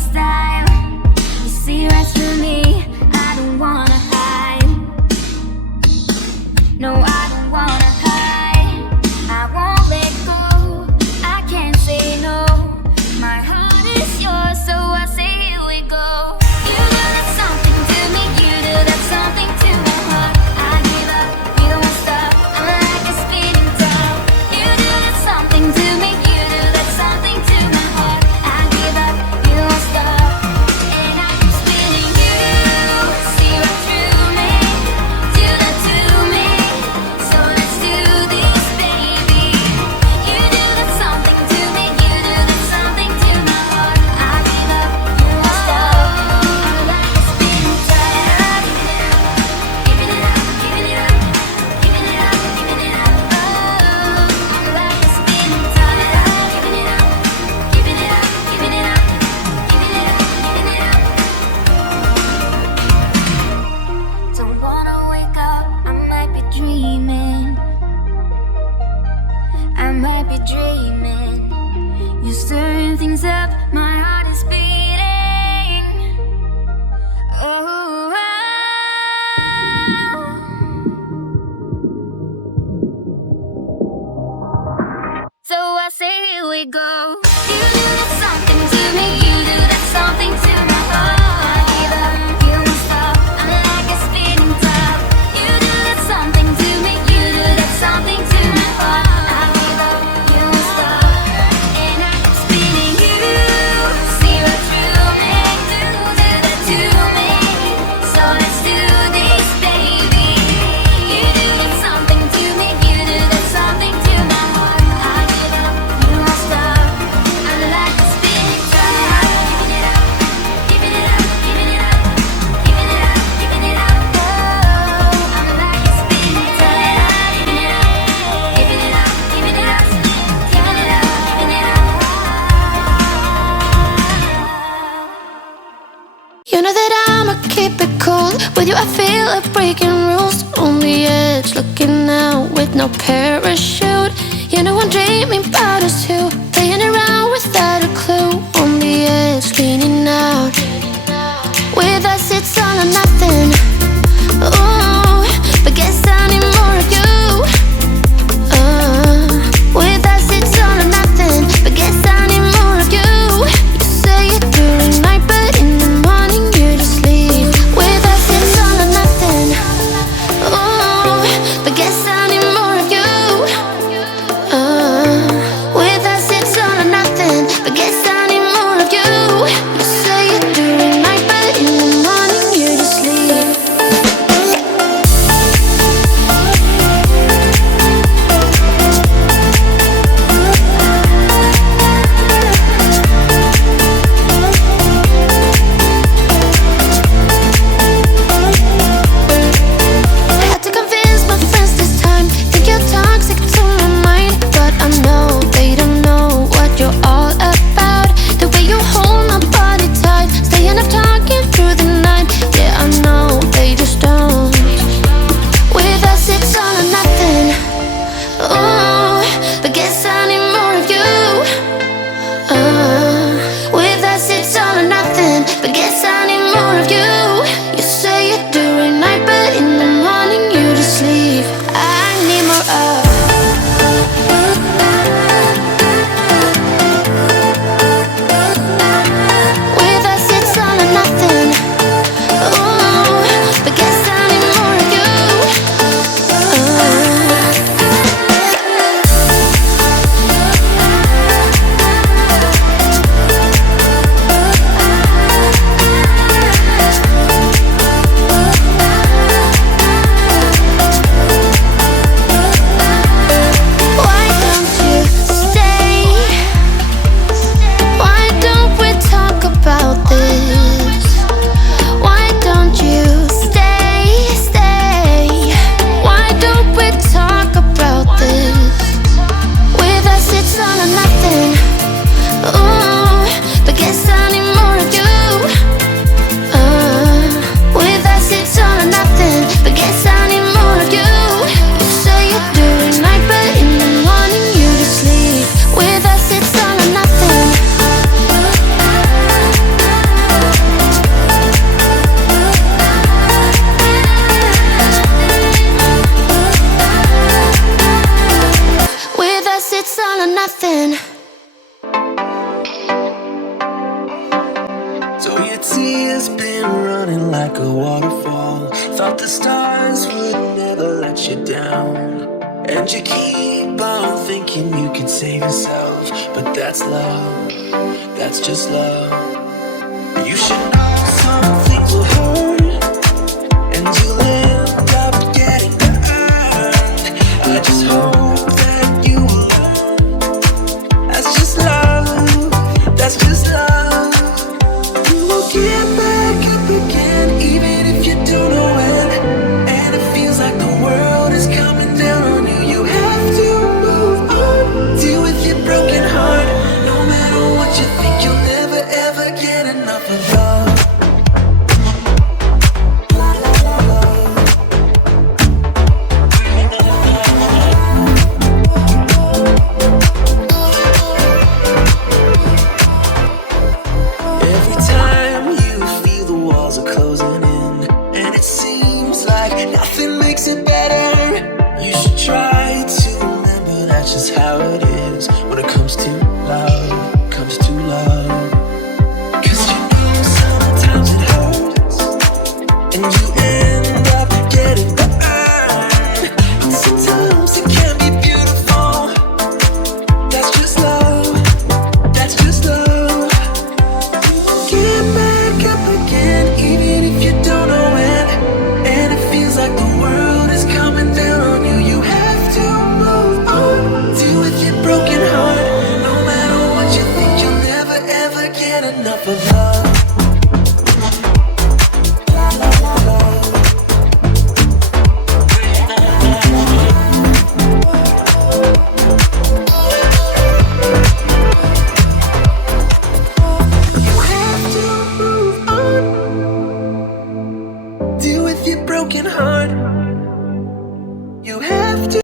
style. You see right through me, I don't wanna hide. No, I don't wanna hide. I won't let go, I can't say no. My heart is yours, so I say here we go. You do that something to me, you do that something to my heart. I give up, you don't stop, I'm like a speeding top. You do that something to me, you do that something to my heart. I give up, you don't stop, and I keep spinning. You see right through me, do that to me. So let's do this, baby. You do that something to me, you do that something to my heart. I give up, you don't stop, I'm like a spinning top. Giving it up, giving it up, giving it up, giving it up. Oh, I'm like a spinning top. Giving it up, giving it up, giving it up, giving it up, giving it up. Don't wanna wake up, I might be dreaming. I might be dreaming. You're stirring things up, my heart is beating. Oh, so I say here we go. You do that something to me, you do that something to my heart. I give up, you won't stop, I'm like a spinning top. You do that something to me, you do that something to my heart. I give up, you won't stop, and I keep spinning. You see right through me, do that to me. So let's do this, baby. You do that something to me, you do that something to my heart. I give up, you won't stop, I'm like a spinning top. Giving it up, giving it up, giving it up, giving it up, giving it up. Oh, I'm like a spinning top. Giving it up, giving it up, giving it up, giving it up, giving it up. You know that I'ma keep it cool. With you I feel like breaking rules. On the edge, looking out with no parachute. You know I'm dreaming about us two, playing around without a clue. On the edge, leaning out. With us it's all or nothing. Ooh, but guess I need more of you. With us it's all or nothing, but guess I need more of you. You say it during night, but in the morning you just leave. With us it's all or nothing. Ooh, but guess I need more of you. With us it's all or nothing. years been running like a waterfall. Thought the stars would never let you down, and you keep on thinking you could save yourself. But that's love, that's just love. You should know some things will hurt, and you'll end up getting hurt. I just hope that you will learn. That's just love, that's just love. You will get back up again, even if you don't know when. And it feels like the world is coming down on you. You have to move on, deal with your broken heart. No matter what you think, you'll never ever get enough of love. Every time you feel the walls are closing in, and it seems like nothing makes it better, you should try to remember that's just how it is when it comes to love, comes to love. 'Cause you know sometimes it hurts, and you end up getting burned. Sometimes it can be beautiful. That's just love, that's just love. Get back up again, even if you don't know when. And it feels like the world is coming down on you. You have to move on, deal with your broken heart. No matter what you think, you'll never ever get enough of love.